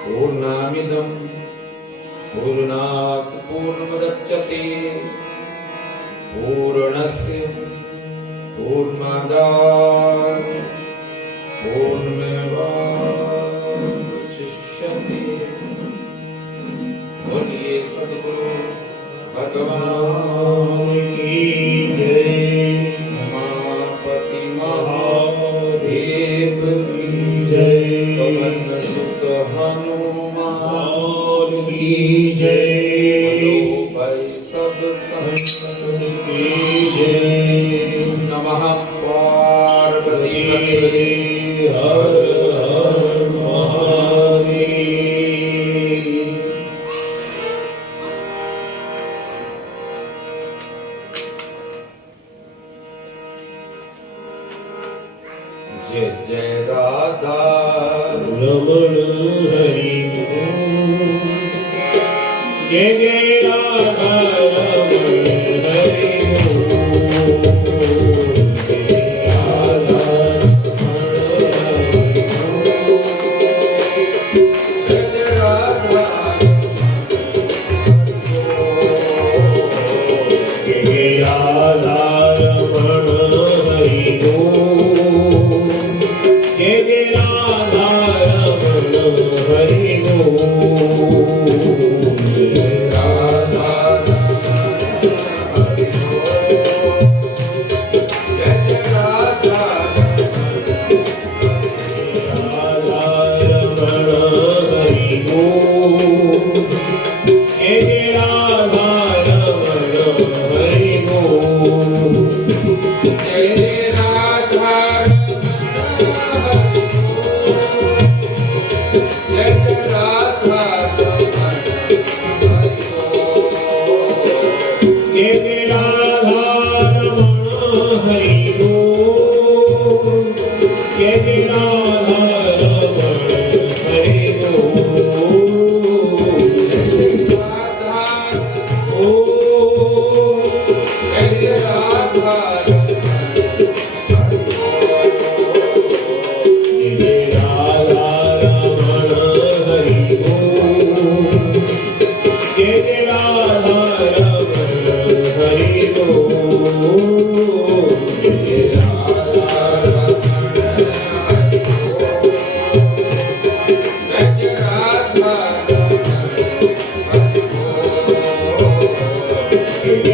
पूर्णमिदं पूर्णात् पूर्णमुदच्यते पूर्णस्य पूर्णमादाय पूर्णमेवावशिष्यते। बोलिए सद्गुरु भगवान की जय। उमापति महादेव की जय। पवन सुत हनुमान की जय। भाई सब संतन की जय। नमः पार्वती पतये हर हर महादेव। जय जय राधा रमण हरि बोल। जय जय राधा रमण हरि बोल। जय राधा रमण हरि बोल। जय जय राधा जय जय राधा रमण हरि बोल। जय जय राधा रमण हरि बोल। जय राधा हरि बोल। जय जय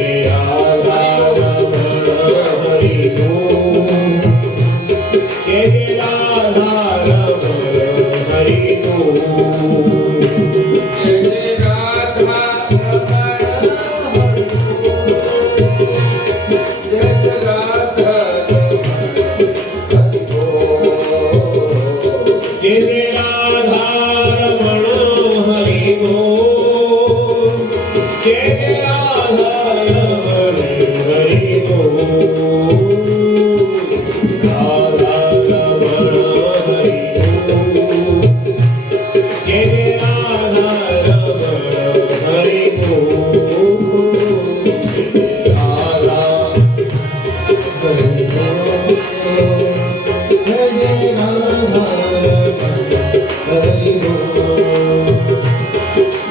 राधा रमण हरि बोल। जय जय राधा रमण हरि बोल। जय जय राधा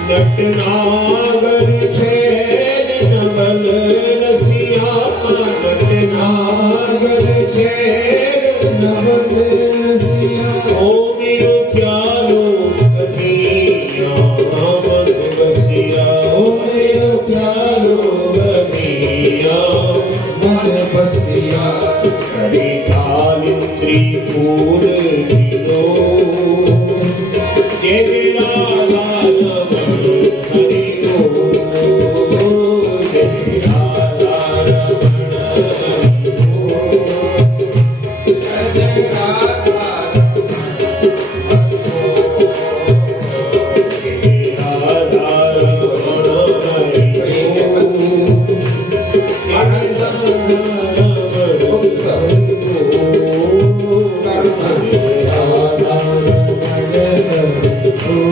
नटनागर छेद नवल रसिया। नटनागर छेद नवल रसिया। ओ मेरो प्यारो कन्हैया मन बसिया। ओ मेरो प्यारो कन्हैया मन बसिया। करे कालिंद्री फूल दिलो। जय राधा Oh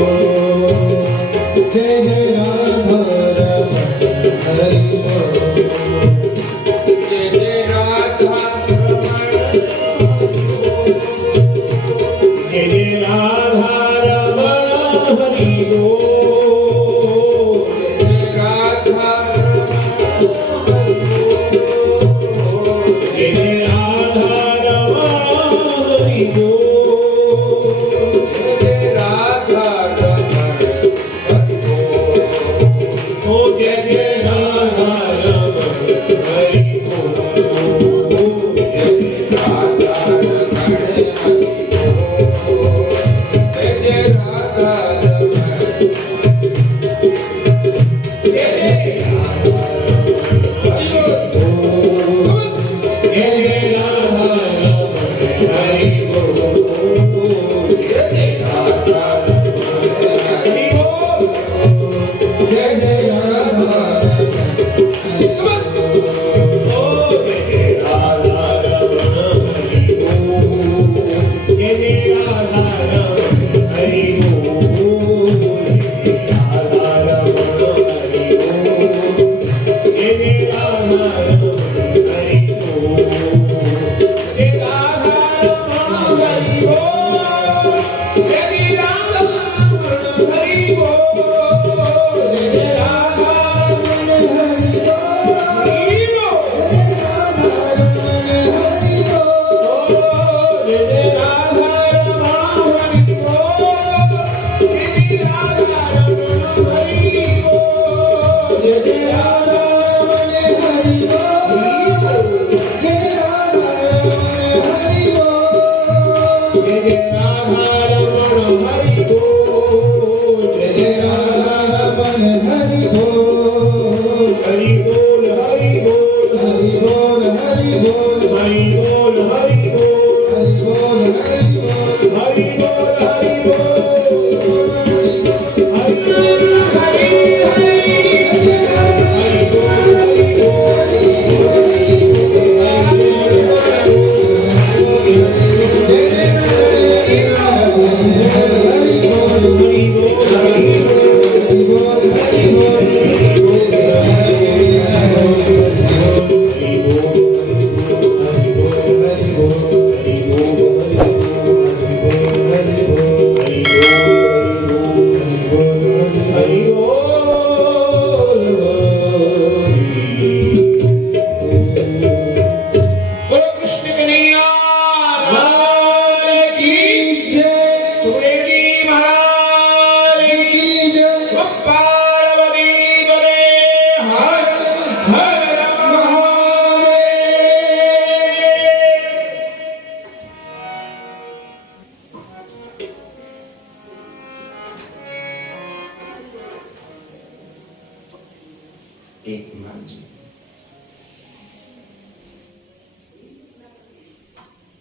एक मांझी।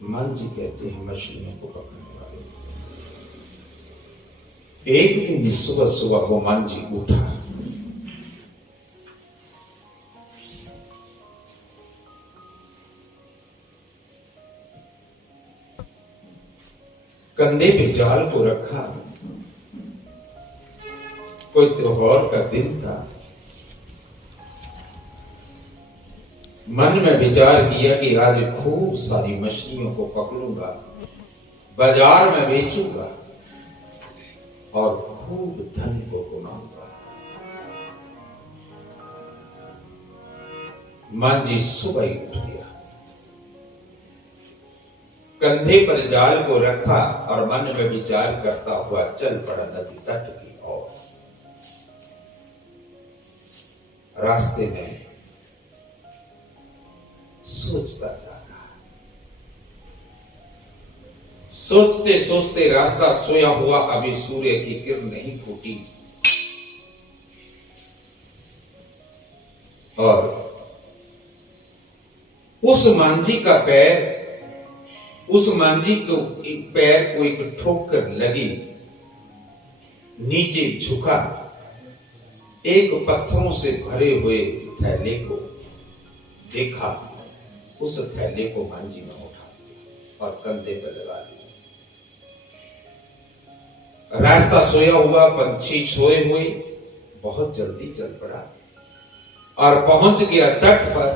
मांझी कहते हैं मछलियों को पकड़ने वाले। एक दिन सुबह सुबह वो मांझी उठा, कंधे पे जाल को रखा। कोई त्योहार का दिन था। मन में विचार किया कि आज खूब सारी मछलियों को पकड़ूंगा, बाजार में बेचूंगा और खूब धन को कमाऊंगा। मांझी सुबह ही उठ गया, कंधे पर जाल को रखा और मन में विचार करता हुआ चल पड़ा नदी तट की ओर। रास्ते में सोचता जा रहा, सोचते सोचते रास्ता सोया हुआ, अभी सूर्य की किरण नहीं फूटी और उस मांझी का पैर, उस मांझी को एक पैर को एक ठोकर लगी, नीचे झुका, एक पत्थरों से भरे हुए थैले को देखा। उस थैले को मांझी ने उठा और कंधे पर लगा दिया। रास्ता सोया हुआ, पंछी सोए हुए, बहुत जल्दी चल पड़ा और पहुंच गया तट पर।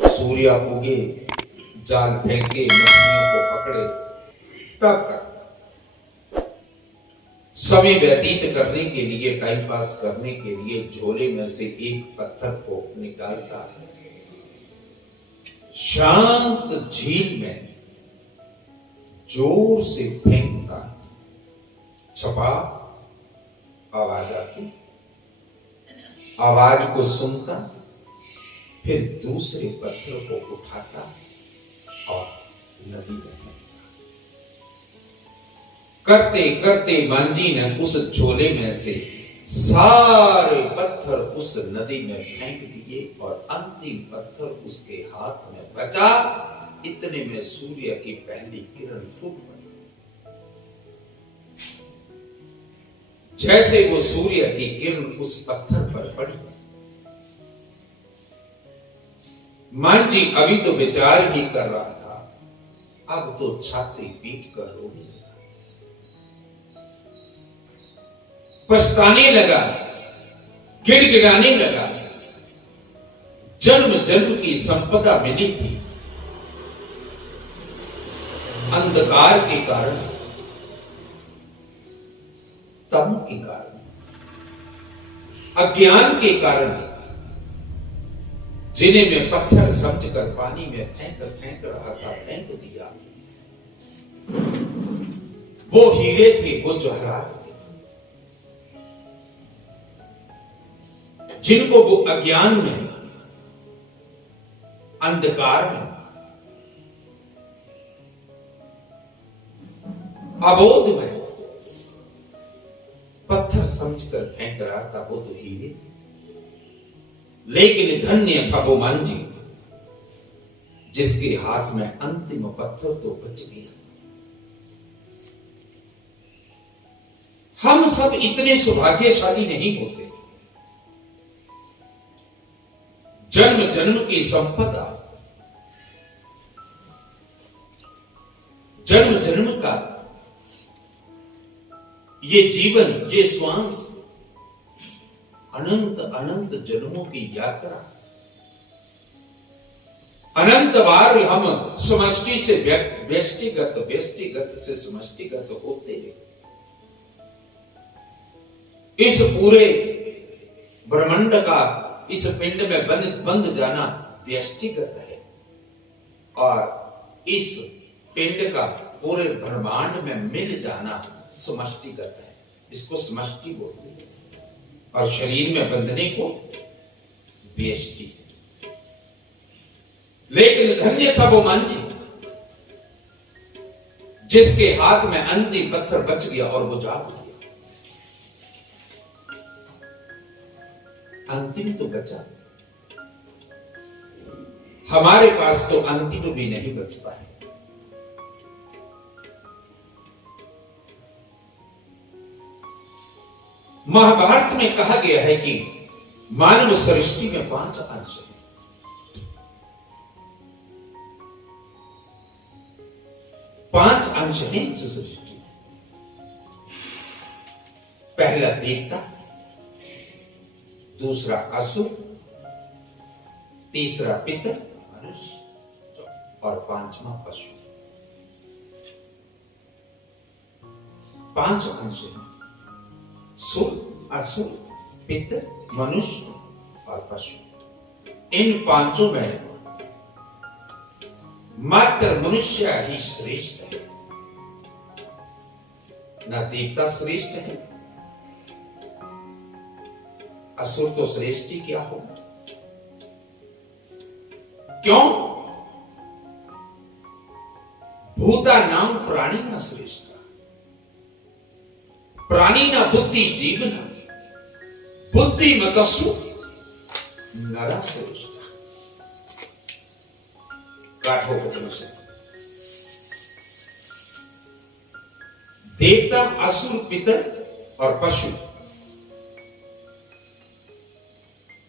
सूर्य उगे, जाल फेंके, मछलियों को पकड़े, तब तक समय व्यतीत करने के लिए, टाइम पास करने के लिए झोले में से एक पत्थर को निकालता, शांत झील में जोर से फेंकता, छपा आवाज आती, आवाज को सुनता, फिर दूसरे पत्थर को उठाता और नदी में फेंकता। करते करते मांझी ने उस झोले में से सारे पत्थर उस नदी में फेंक दिए और अंतिम पत्थर उसके हाथ में बचा। इतने में सूर्य की पहली किरण फूट पड़ी। जैसे वो सूर्य की किरण उस पत्थर पर पड़ी, मांझी अभी तो विचार ही कर रहा था, अब तो छाती पीट कर रोने लगा, पछताने लगा, गिड़गिड़ाने लगा। जन्म जन्म की संपदा मिली थी, अंधकार के कारण, तम के कारण, अज्ञान के कारण, जिन्हें मैं पत्थर समझकर पानी में फेंक रहा था, फेंक दिया। वो हीरे थे, वो जवाहरात थे, जिनको वो अज्ञान में, अंधकार में, अबोध में पत्थर समझकर फेंक रहा था, वो तो हीरे थे। लेकिन धन्य था वो मांझी जिसके हाथ में अंतिम पत्थर तो बच गया। हम सब इतने सौभाग्यशाली नहीं होते। जन्म जन्म की संपदा, जन्म जन्म का ये जीवन, ये श्वास, अनंत अनंत जन्मों की यात्रा, अनंत बार हम समष्टि से व्यष्टिगत, व्यष्टिगत से समष्टिगत होते हैं। इस पूरे ब्रह्मांड का इस पिंड में बंद जाना व्यष्टिगत है और इस पिंड का पूरे ब्रह्मांड में मिल जाना समष्टिगत है। इसको समष्टि बोलते हैं और शरीर में बंधने को व्यष्टि। लेकिन धन्य था वो मांझी जिसके हाथ में अंतिम पत्थर बच गया और वो जाग गया। अंतिम तो बचा, हमारे पास तो अंतिम भी नहीं बचता है। महाभारत में कहा गया है कि मानव सृष्टि में 5 अंश हैं। 5 अंश हैं इस सृष्टि में। पहला देवता, दूसरा असुर, तीसरा पितर मनुष्य और 5वां पशु। 5 अंश हैं, सुर, असुर, पितर, मनुष्य और पशु। इन 5 में मात्र मनुष्य ही श्रेष्ठ है। ना देवता श्रेष्ठ है, असुर तो श्रेष्ठ ही क्या हो। क्यों? भूता नाम प्राणी ना श्रेष्ठ, प्राणी ना बुद्धि जीवन, बुद्धि मतसु नरा श्रेष्ठ। काठोपनिषद। देवता, असुर, पितर और पशु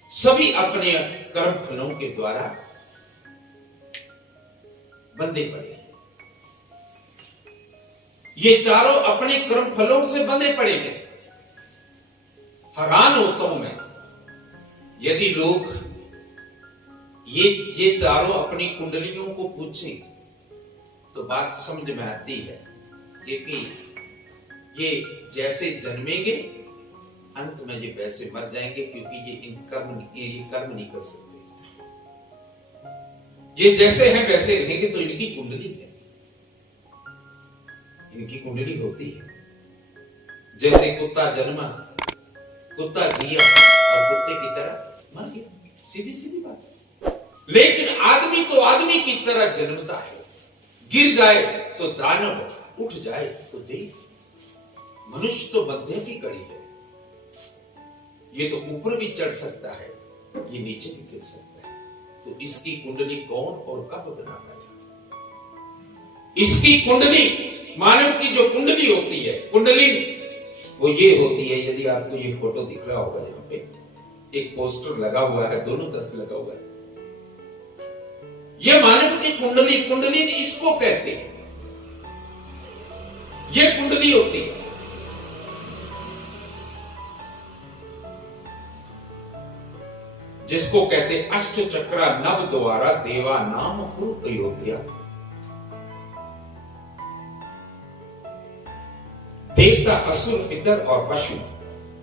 सभी अपने कर्म फलों के द्वारा बंधे पड़े हैं। ये चारों अपने कर्म फलों से बंधे पड़े हैं। हैरान होता हूं मैं, यदि लोग ये चारों अपनी कुंडलियों को पूछें तो बात समझ में आती है कि ये जैसे जन्मेंगे अंत में ये वैसे मर जाएंगे, क्योंकि ये कर्म नहीं कर सकते। ये जैसे हैं वैसे रहेंगे, तो इनकी कुंडली है, इनकी कुंडली होती है। जैसे कुत्ता जन्मा, कुत्ता जिया और कुत्ते की तरह मर गया, सीधी सीधी बात है। लेकिन आदमी तो आदमी की तरह जन्मता है, गिर जाए तो दानव, उठ जाए तो देव। मनुष्य तो मध्य की कड़ी है, ये तो ऊपर भी चढ़ सकता है, ये नीचे भी गिर सकता है। तो इसकी कुंडली कौन और कब बना पाएगा? इसकी कुंडली, मानव की जो कुंडली होती है, कुंडली वो ये होती है। यदि आपको ये फोटो दिख रहा होगा, यहाँ पे एक पोस्टर लगा हुआ है, दोनों तरफ लगा हुआ है। ये मानव की कुंडली, कुंडली इसको कहते हैं, ये कुंडली होती है। जिसको कहते अष्ट चक्रा नव द्वारा देवा नाम कुरु अयोध्या। देवता, असुर, पितर और पशु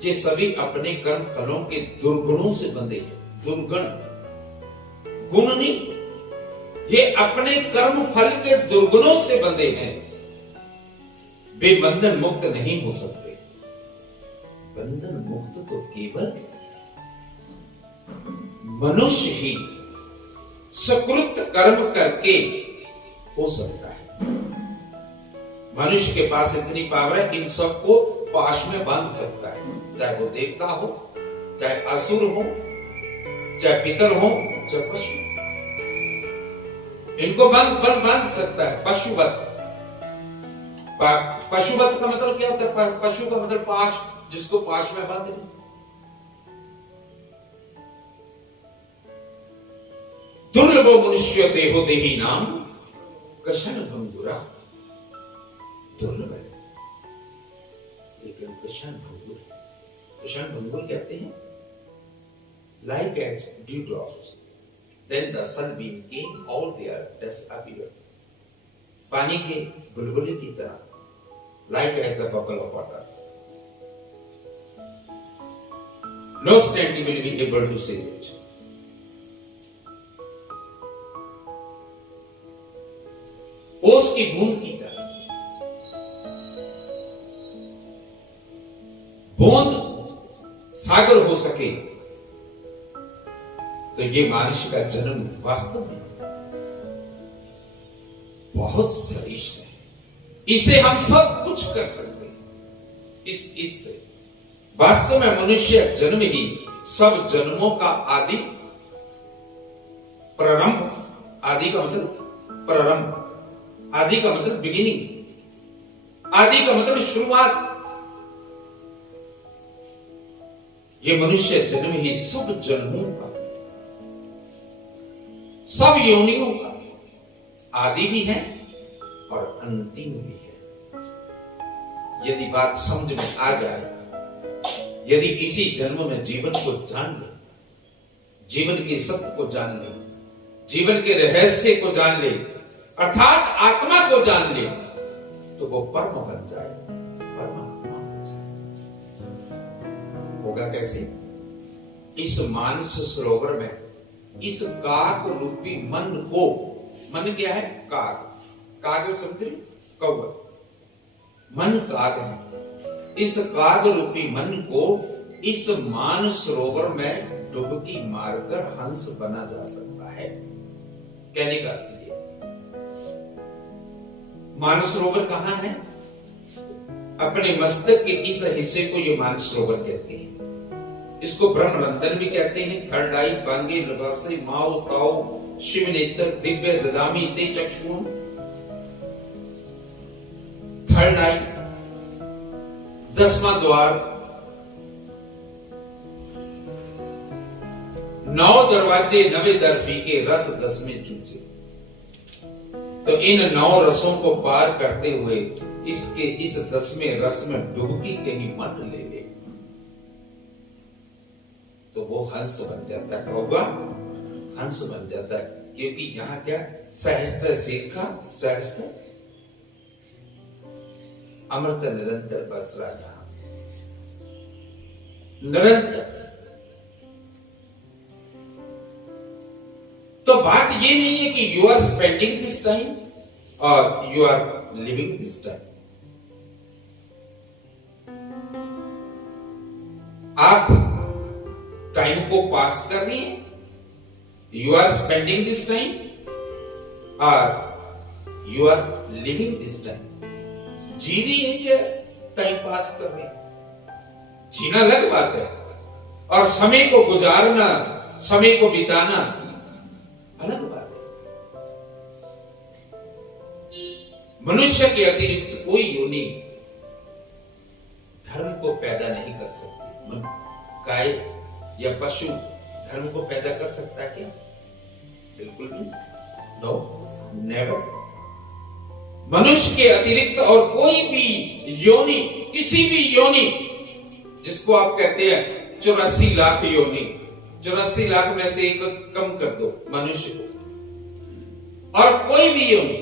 ये सभी अपने कर्म फलों के दुर्गुणों से बंधे हैं। दुर्गुण, गुण नहीं, ये अपने कर्म फल के दुर्गुणों से बंधे हैं। वे बंधन मुक्त नहीं हो सकते। बंधन मुक्त तो केवल मनुष्य ही सकृत कर्म करके हो सकता है। मनुष्य के पास इतनी पावर है, इन सबको पाश में बांध सकता है। चाहे वो देवता हो, चाहे असुर हो, चाहे पितर हो, चाहे पशु, इनको बांध सकता है। पशुवत, पशुवत का मतलब क्या होता है? पशु का मतलब पाश, जिसको पाश में बांध दे। दुर्लभो मनुष्य देहो देही नाम कशन भंगुरा। दुर्लभ है लेकिन कशन भंगुर है। कशन भंगुर कहते हैं like as dewdrops, then the sunbeam came, all their dust appeared. पानी के बुलबुले की तरह, like as the bubble of water. No study will be able to save it. ओस की बूंद की तरह, बूंद सागर हो सके तो ये मनुष्य का जन्म वास्तव में बहुत श्रेष्ठ है। इसे हम सब कुछ कर सकते हैं। इससे वास्तव में मनुष्य जन्म ही सब जन्मों का आदि, प्रारंभ, आदि का मतलब प्रारंभ, आदि का मतलब बिगिनिंग, आदि का मतलब शुरुआत। ये मनुष्य जन्म ही सब जन्मों का, सब योनियों का आदि भी है और अंतिम भी है। यदि बात समझ में आ जाए, यदि इसी जन्म में जीवन को जान ले, जीवन के सत्य को जान ले, जीवन के रहस्य को जान ले, अर्थात आत्मा को जान ले, तो वो परम बन जाए, परमात्मा हो जाए। होगा कैसे? इस मानस सरोवर में इस काक रूपी मन को, मन क्या है? काक, काग समझ रहे? कौवा, मन काग है। इस काग रूपी मन को इस मानस सरोवर में डुबकी मारकर हंस बना जा सकता है। कहने का अर्थ ये, मानस सरोवर कहां है? अपने मस्तक के इस हिस्से को ये मानस सरोवर कहते हैं। इसको ब्रह्मरंधन भी कहते हैं। थर्ड आई, बांगे, लबासे, माओ, ताओ, शिव नेत्र, दिव्य, ददामी, ते चक्षुओं। थर्ड आई, 10वां द्वार, 9 दरवाजे, 9 दर फीके, रस 10 में चूजे। तो इन 9 रसों को पार करते हुए इसके इस 10वें रस में डुबकी कहीं मन ले ले, तो वो हंस बन जाता है। होगा हंस बन जाता है, क्योंकि यहां क्या? सहस्त्र सीखा, सहस्त्र अमृत निरंतर बस रहा यहां से, निरंतर। तो बात ये नहीं है कि you are spending this time और you are living this time. आप टाइम को पास कर रही हैं, you are spending this time और you are living this time. जी रही है ये टाइम पास कर रहे हैं, जीना अलग बात है, और समय को गुजारना, समय को बिताना अलग बात है। मनुष्य के अतिरिक्त कोई योनि धर्म को पैदा नहीं कर सकती। गाय या पशु धर्म को पैदा कर सकता है क्या? बिल्कुल भी नो, नेवर। मनुष्य के अतिरिक्त और कोई भी योनि, किसी भी योनि, जिसको आप कहते हैं 84 लाख योनि, 84 लाख में से एक कम कर दो मनुष्य को, और कोई भी योनि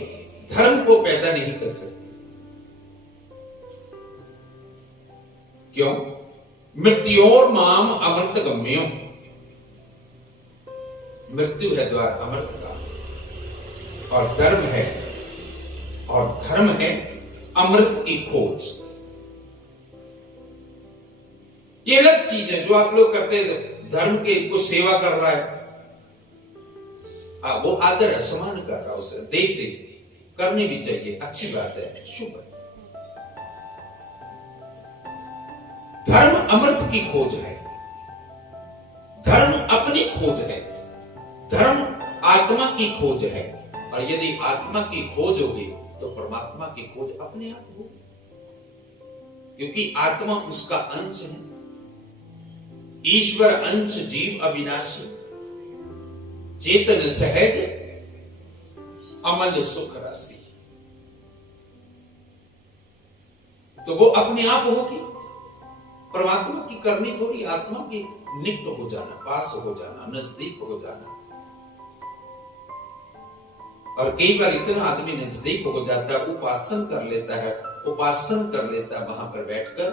धर्म को पैदा नहीं कर सकती। क्यों? मृत्योर माम अमृत गम्यो, मृत्यु है द्वार अमृत का, और धर्म है, और धर्म है अमृत की खोज। ये अलग चीज है जो आप लोग करते हैं। धर्म के को सेवा कर रहा है, वो आदर है, सम्मान कर रहा है, उसे देह से करनी भी चाहिए, अच्छी बात है, शुभ है। धर्म अमृत की खोज है, धर्म अपनी खोज है, धर्म आत्मा की खोज है। और यदि आत्मा की खोज होगी तो परमात्मा की खोज अपने आप होगी, क्योंकि आत्मा उसका अंश है। ईश्वर अंश जीव अविनाशी, चेतन सहज अमल सुख राशि। तो वो अपने आप होगी। परमात्मा की करनी थोड़ी, आत्मा की निकट हो जाना, पास हो जाना, नजदीक हो जाना। और कई बार इतना आदमी नजदीक हो जाता है, उपासन कर लेता है, उपासन कर लेता है वहां पर बैठकर,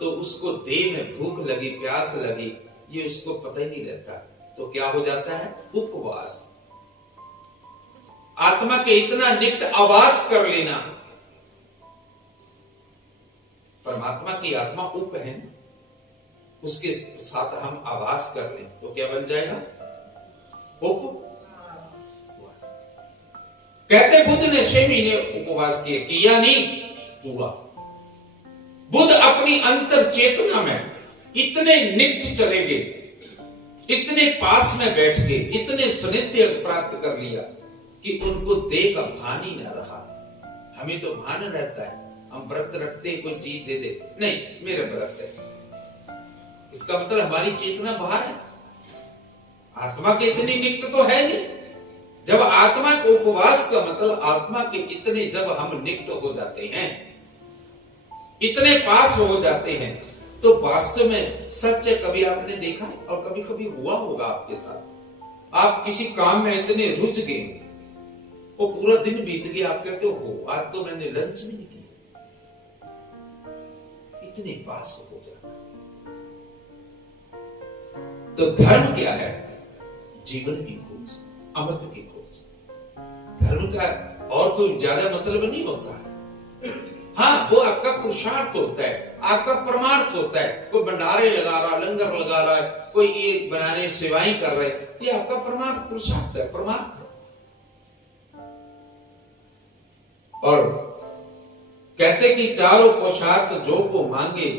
तो उसको देह में भूख लगी, प्यास लगी, ये उसको पता ही नहीं रहता। तो क्या हो जाता है? उपवास। आत्मा के इतना निकट आवाज कर लेना। परमात्मा की आत्मा उप है, उसके साथ हम आवाज कर लें तो क्या बन जाएगा? उप। कहते बुद्ध ने 6 महीने उपवास किए, किया नहीं, हुआ। बुद्ध अपनी अंतर चेतना में इतने निकट चले गए इतने पास में बैठ के इतने सानिध्य प्राप्त कर लिया कि उनको देह का भान ही न रहा। हमें तो भान रहता है, हम व्रत रखते, कोई चीज दे दे, नहीं मेरा व्रत है, इसका मतलब हमारी चेतना बाहर है, आत्मा के इतनी निकट तो है नहीं। जब आत्मा के उपवास का मतलब आत्मा के इतने जब हम निकट हो जाते हैं, इतने पास हो जाते हैं, तो वास्तव में सच है। कभी आपने देखा और कभी कभी हुआ होगा आपके साथ, आप किसी काम में इतने रुझ गए, वो पूरा दिन बीत गया, आप कहते हो आज तो मैंने लंच भी नहीं किया, इतने पास हो जाना। तो धर्म क्या है? जीवन की खोज, अमृत की खोज। धर्म का और कोई ज्यादा मतलब नहीं होता है। हाँ, वो आपका पुरुषार्थ होता है, आपका परमार्थ होता है। कोई भंडारे लगा रहा, लंगर लगा रहा है, कोई एक बनाने सेवाएं कर रहे, ये आपका परमार्थ पुरुषार्थ है, परमार्थ है। और कहते कि चारों पुरुषार्थ जो को मांगे,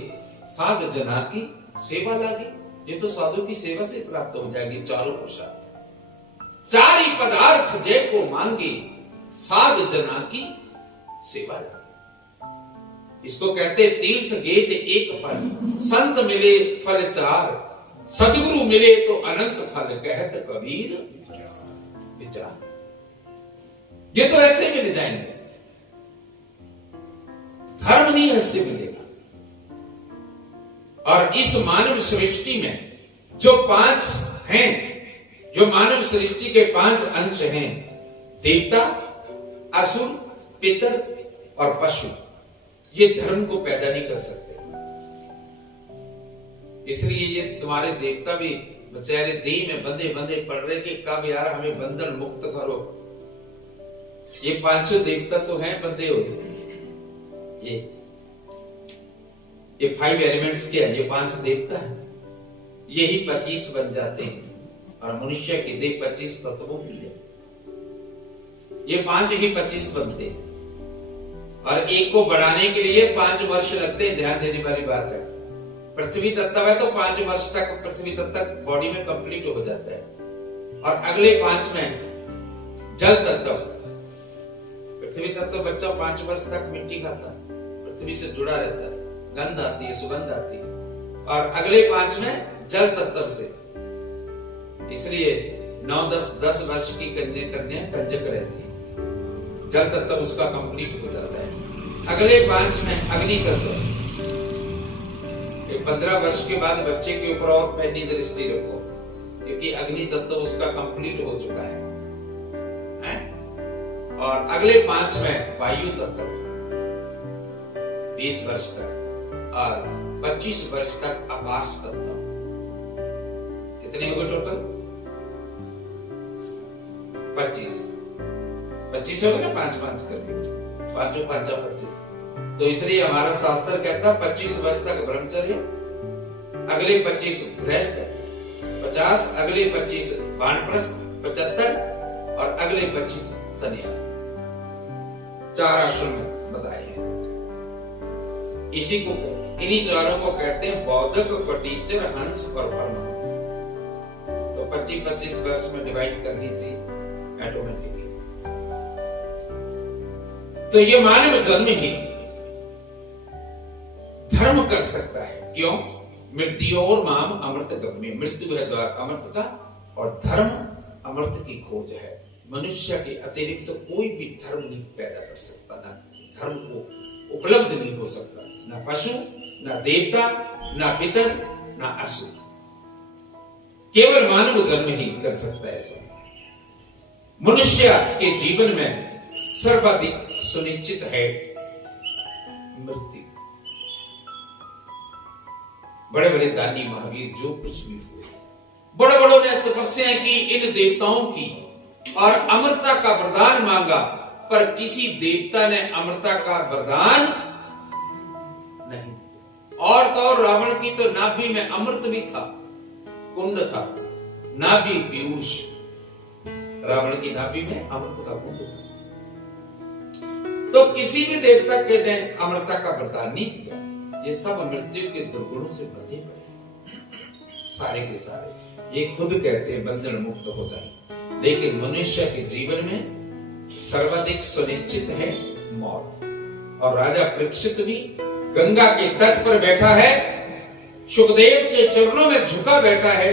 साध जना की सेवा लागे। ये तो साधु की सेवा से प्राप्त हो जाएगी चारों पुरुषार्थ। चार ही पदार्थ जे को मांगे, साध जना की सेवा लागे। इसको कहते तीर्थ गेत एक फल, संत मिले फल चार, सदगुरु मिले तो अनंत फल, कहत कबीर विचार। ये तो ऐसे मिल जाएंगे, धर्म नहीं ऐसे मिलेगा। और इस मानव सृष्टि में जो 5 हैं, जो मानव सृष्टि के 5 अंश हैं, देवता, असुर, पितर और पशु, ये धर्म को पैदा नहीं कर सकते। इसलिए ये तुम्हारे देवता भी बेचारे देह में बंधे बंधे पड़ रहे कि कब यार हमें बंधन मुक्त करो। ये 5 देवता तो हैं बंधे हुए। ये 5 एलिमेंट्स क्या है? ये 5 देवता है, यही 25 बन जाते हैं। और मनुष्य की देह 25 तत्वों की है, ये 5 ही 25 बनते हैं। और एक को बढ़ाने के लिए 5 वर्ष लगते हैं, ध्यान देने वाली बात है। पृथ्वी तत्व है तो 5 वर्ष तक पृथ्वी तत्व बॉडी में कंप्लीट हो जाता है। और अगले 5 में जल तत्व, पृथ्वी तत्व बच्चा 5 वर्ष तक मिट्टी खाता, पृथ्वी से जुड़ा रहता है, गंध आती है, सुगंध आती है। और अगले 5 में जल तत्व से, इसलिए 9-10 वर्ष की कन्या कंजक रहती है, जल तत्व उसका कंप्लीट हो जाता है। अगले 5 में अग्नि तत्व, 15 वर्ष के बाद बच्चे के ऊपर और पैनी दृष्टि रखो, क्योंकि अग्नि तत्व उसका कंप्लीट हो चुका है। और अगले 5 में वायु तत्व 20 वर्ष तक, और 25 वर्ष तक आकाश तत्व। कितने हो गए टोटल? 25 हो गए ना, 5-5 करके, 5 5 25। तो इसलिए हमारा शास्त्र कहता है 25 वर्ष तक ब्रह्मचर्य, अगले 25 गृहस्थ, 50, अगले 25 वानप्रस्थ, 75 और अगले 25 सन्यास। 4 आश्रम में बताए हैं। इसी को, इन्हीं चारों को कहते हैं बौद्धक, कटीचर, हंस और परमहंस। तो 25-25 वर्ष में डिवाइड कर लीजिए ऑटोमेटिकली। तो ये मानव जन्म ही धर्म कर सकता है। क्यों? मृत्यु और माम अमृत गम्य, मृत्यु है द्वार अमृत का, और धर्म अमृत की खोज है। मनुष्य के अतिरिक्त तो कोई भी धर्म नहीं पैदा कर सकता, ना धर्म को उपलब्ध नहीं हो सकता, ना पशु, ना देवता, ना पितर, ना असुर। केवल मानव जन्म ही कर सकता है ऐसा। मनुष्य के जीवन में सर्वाधिक सुनिश्चित है मृत्यु। बड़े बड़े दानी महावीर जो कुछ भी हुए, बड़े बड़ों ने तपस्या की इन देवताओं की और अमरता का वरदान मांगा, पर किसी देवता ने अमरता का वरदान नहीं। और तो रावण की तो नाभि में अमृत भी था, कुंड था, नाभि पीयूष, रावण की नाभि में अमृत का कुंड था। तो किसी भी देवता के ने अमरता का वरदान नहीं दिया। ये सब मृत्यु के दुर्गुणों से बंधे पड़े, सारे के सारे। ये खुद कहते हैं बंधन मुक्त हो जाए। लेकिन मनुष्य के जीवन में सर्वाधिक सुनिश्चित है मौत। और राजा परीक्षित भी गंगा के तट पर बैठा है, सुखदेव के चरणों में झुका बैठा है।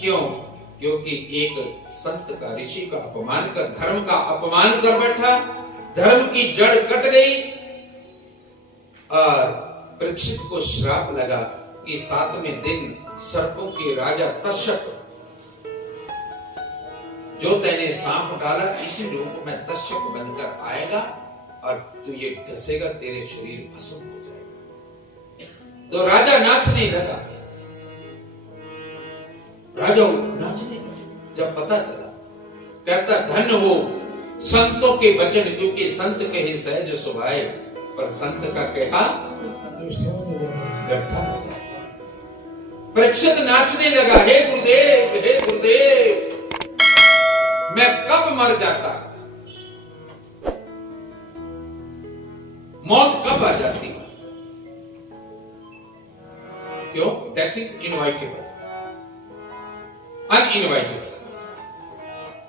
क्यों? क्योंकि एक संत का, ऋषि का अपमान कर, धर्म का अपमान कर बैठा, धर्म की जड़ कट गई। और परीक्षित को श्राप लगा कि 7वें दिन सर्पों के राजा तक्षक, जो तेने सांप डाला इसी रूप में तक्षक बनकर आएगा और तू ये डसेगा, तेरे शरीर भस्म हो जाएगा। तो राजा नाचने लगा, राजा नाचने लगा। जब पता चला, कहता धन हो संतों के वचन, क्योंकि संत कहे सहज सुभाए, पर संत का कहा व्यर्था। परीक्षित नाचने लगा, हे गुरुदेव, हे गुरुदेव, मैं कब मर जाता, मौत कब आ जाती। क्यों? Death is inevitable, uninevitable.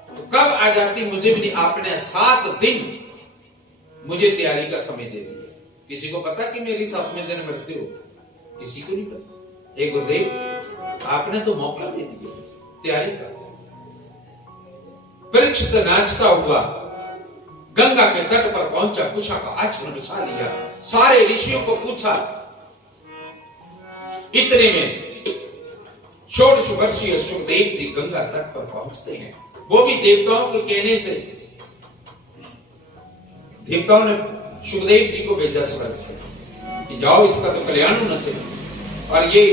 तो कब आ जाती मुझे भी नहीं। आपने 7 दिन मुझे तैयारी का समय दे दिया। किसी को पता कि मेरी 7वें दिन मृत्यु हो? किसी को नहीं पता। हे गुरुदेव, आपने तो मौका दे दिया तैयारी का। परीक्षित नाचता हुआ गंगा के तट पर पहुंचा, पूछा का आचरण बिछा लिया, सारे ऋषियों को पूछा। इतने में षोडश वर्षीय सुखदेव जी गंगा तट पर पहुंचते हैं। वो भी देवताओं के कहने से। देवताओं ने सुखदेव जी को भेजा स्वर्ग से कि जाओ, इसका तो कल्याण होना चाहिए। और ये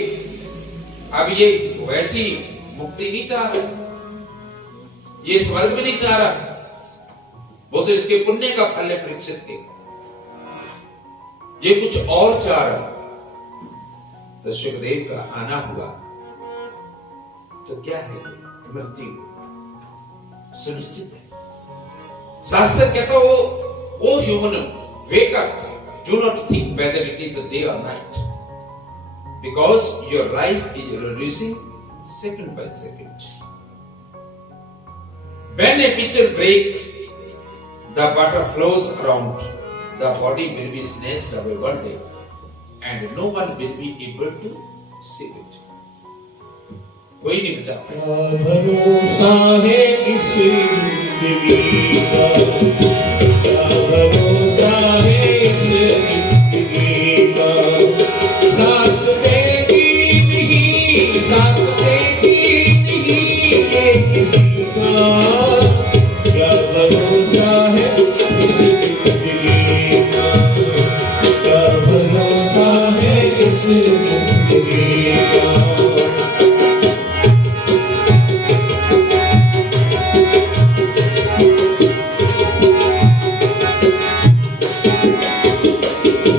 अब ये वैसी मुक्ति नहीं चाह रहा, ये स्वर्ग में नहीं चाह रहा, वो तो इसके पुण्य का फल है परीक्षित के। ये कुछ और चाह रहा। तो सुखदेव का आना हुआ। तो क्या है? मृत्यु सुनिश्चित है। शास्त्र कहता वो human, wake up, do not think whether it is day और night, because your life is reducing second by second. When a pitcher breaks, the water flows around, the body will be snatched away one day and no one will be able to save it. कोई नहीं बचा पाएगा। भरोसा है इस जिंदगी का, क्या भरोसा है इस जिंदगी का, साथ देगी नहीं, साथ देगी नहीं ये किसी का, क्या भरोसा है इस जिंदगी का, क्या भरोसा है इस जिंदगी का।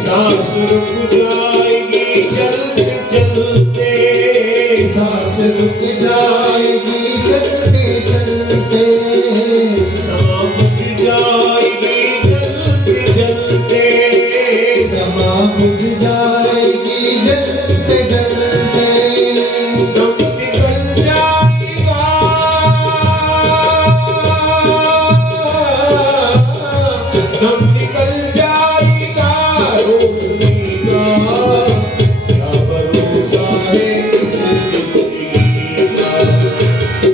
सांस रुक जाएगी चलते चलते, सांस रुक जाएगी चलते चलते, समा बुझ जाएगी जलते जलते, समा बुझ जाएगी जलते जलते, दम निकल जाएगा, दम निकल जाएगा रोशनी का, क्या भरोसा है इस जिंदगी का,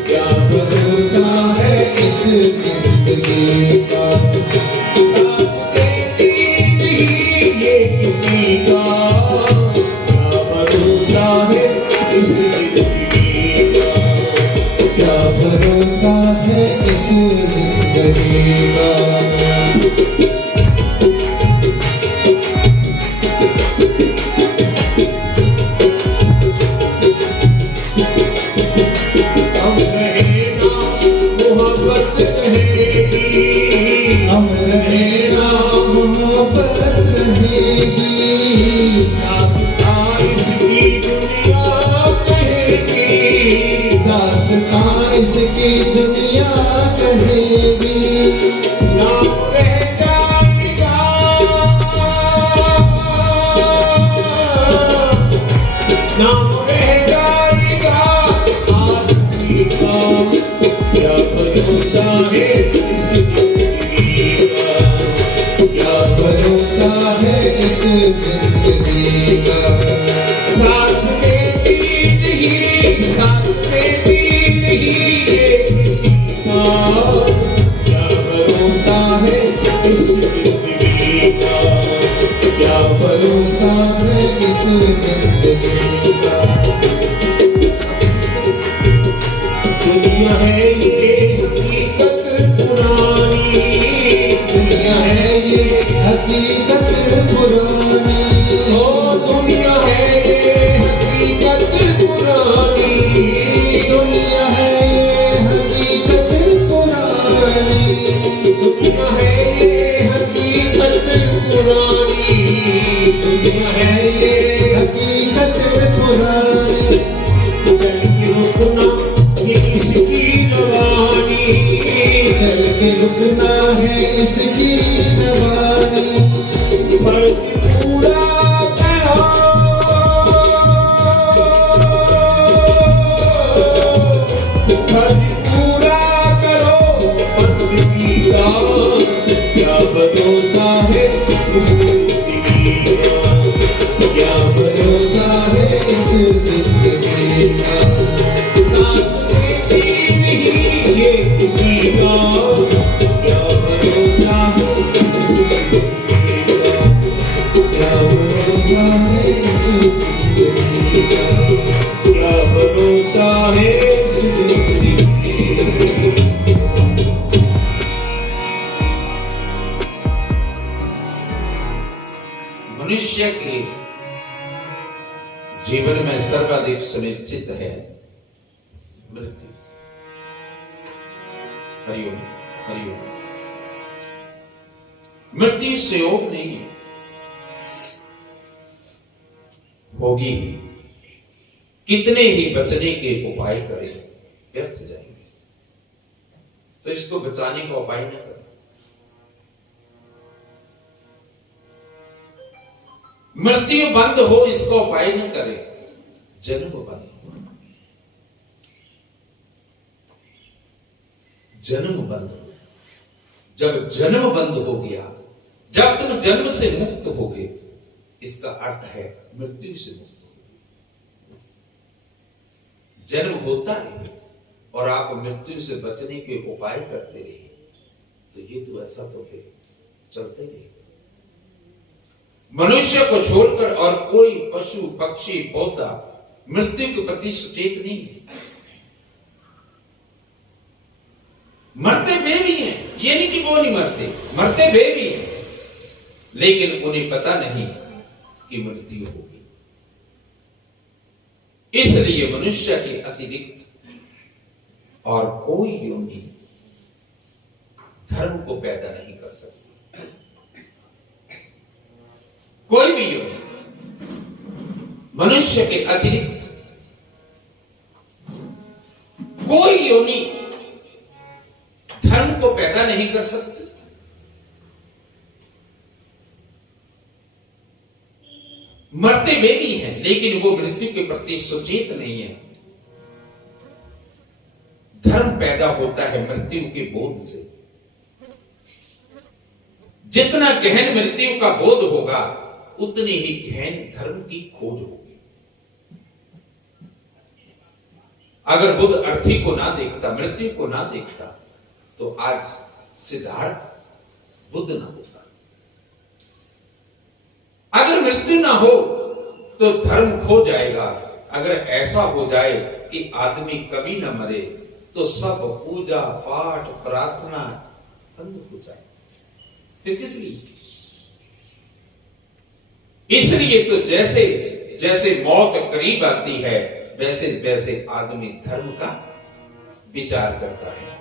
क्या भरोसा है इस जिंदगी का, साथ देती नहीं ये किसी का, क्या भरोसा है इस जिंदगी का, क्या भरोसा है इस जिंदगी का। हम रहेगा मोहब्बत रहेगी, हम रहेगा मोहब्बत रहेगी, जिंदगी का। साथ में भी नहीं, साथ में भी नहीं ये किसी का, क्या भरोसा है इस जिंदगी का, क्या भरोसा है इस जिंदगी का। दुनिया है ये हकीकत पुरानी, दुनिया है ये हकीकत पुरानी, ओ दुनिया है ये हकीकत पुरानी, दुनिया है ये हकीकत पुरानी, दुनिया है ये हकीकत पुरानी, दुनिया है ये हकीकत पुरानी। चल के रुकना ये इसकी रवानी, चल के रुकना है इसकी रवानी। फर्ज पूरा करो, फर्ज पूरा करो बंदगी का, क्या भरोसा है इस जिंदगी का, क्या भरोसा है इस जिंदगी का। साथ में भी नहीं ये किसी का, क्या भरोसा है इस जिंदगी का, क्या भरोसा है इस जिंदगी का, क्या भरोसा है इस जिंदगी का। मनुष्य के जीवन में सर्वाधिक सुनिश्चित है मृत्यु। हरिओम हरिओम। मृत्यु से योग नहीं है, होगी ही। कितने ही बचने के उपाय करें व्यर्थ जाएंगे, तो इसको बचाने का उपाय न करें। मृत्यु बंद हो इसका उपाय न करें, जन्म बंद हो। जन्म बंद हो, जब जन्म बंद हो गया, जब तुम जन्म से मुक्त हो गए, इसका अर्थ है मृत्यु से मुक्त हो गए। जन्म होता रहे और आप मृत्यु से बचने के उपाय करते रहे, तो ये तो ऐसा तो फिर चलते रहे। मनुष्य को छोड़कर और कोई पशु पक्षी पौधा मृत्यु के प्रति सचेत नहीं है। मरते वे भी हैं, ये नहीं कि वो नहीं मरते, मरते वे भी हैं, लेकिन उन्हें पता नहीं कि मृत्यु होगी। इसलिए मनुष्य के अतिरिक्त और कोई योनि धर्म को पैदा नहीं कर सकती। कोई भी योनि मनुष्य के अतिरिक्त कोई योनि धर्म को पैदा नहीं कर सकती। मरते वे भी हैं, लेकिन वो मृत्यु के प्रति सचेत नहीं है। धर्म पैदा होता है मृत्यु के बोध से। जितना गहन मृत्यु का बोध होगा, उतनी ही गहन धर्म की खोज होगी। अगर बुद्ध अर्थी को ना देखता, मृत्यु को ना देखता, तो आज सिद्धार्थ बुद्ध ना होता। अगर मृत्यु ना हो तो धर्म खो जाएगा। अगर ऐसा हो जाए कि आदमी कभी ना मरे, तो सब पूजा पाठ प्रार्थना बंद हो जाए। फिर किस लिए? इसलिए तो जैसे जैसे मौत करीब आती है, वैसे वैसे आदमी धर्म का विचार करता है।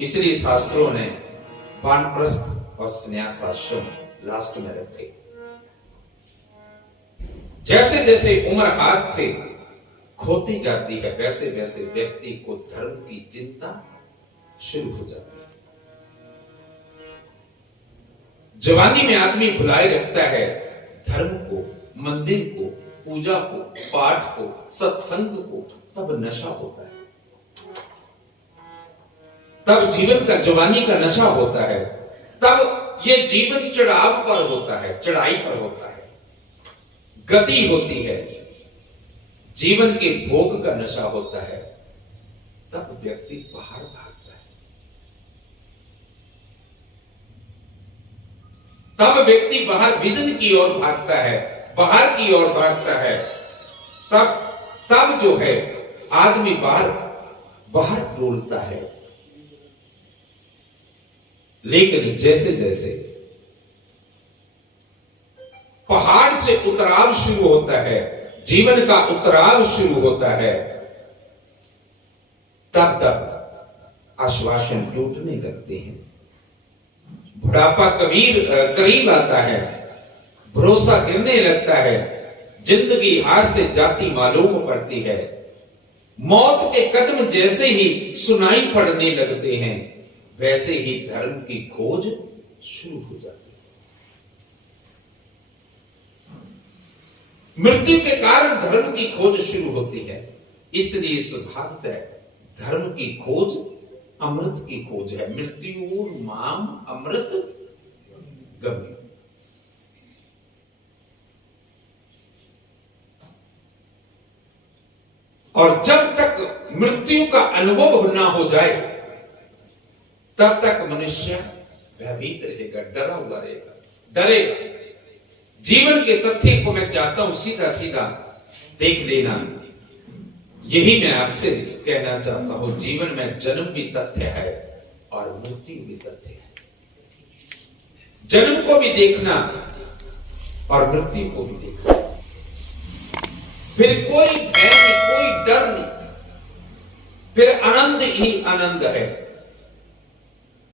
इसलिए शास्त्रों ने वानप्रस्थ और संन्यास आश्रम लास्ट में रखे। जैसे जैसे उम्र हाथ से खोती जाती है, वैसे वैसे व्यक्ति को धर्म की चिंता शुरू हो जाती है। जवानी में आदमी भुलाए रखता है धर्म को, मंदिर को, पूजा को, पाठ को, सत्संग को, तब नशा होता है। तब जीवन का, जवानी का नशा होता है। तब ये जीवन चढ़ाव पर होता है, चढ़ाई पर होता है, गति होती है, जीवन के भोग का नशा होता है, तब व्यक्ति बाहर भागता है, तब व्यक्ति बाहर विजन की ओर भागता है, बाहर की ओर भागता है, तब जो है आदमी बाहर डोलता है। लेकिन जैसे जैसे पहाड़ से उतराव शुरू होता है, जीवन का उतराव शुरू होता है, तब तक आश्वासन टूटने लगते हैं, बुढ़ापा करीब आता है, भरोसा गिरने लगता है, जिंदगी हाथ से जाती मालूम पड़ती है, मौत के कदम जैसे ही सुनाई पड़ने लगते हैं, वैसे ही धर्म की खोज शुरू हो जाती है। मृत्यु के कारण धर्म की खोज शुरू होती है। इसलिए इस भागवत धर्म की खोज अमृत की खोज है। मृत्यु माम अमृत गम्य। और जब तक मृत्यु का अनुभव ना हो जाए तब तक मनुष्य भयभीत रहेगा, डरा हुआ रहेगा, डरेगा। जीवन के तथ्य को मैं चाहता हूं सीधा सीधा देख लेना। यही मैं आपसे कहना चाहता हूं, जीवन में जन्म भी तथ्य है और मृत्यु भी तथ्य है। जन्म को भी देखना और मृत्यु को भी देखना, फिर कोई भय नहीं, कोई डर नहीं, फिर आनंद ही आनंद है।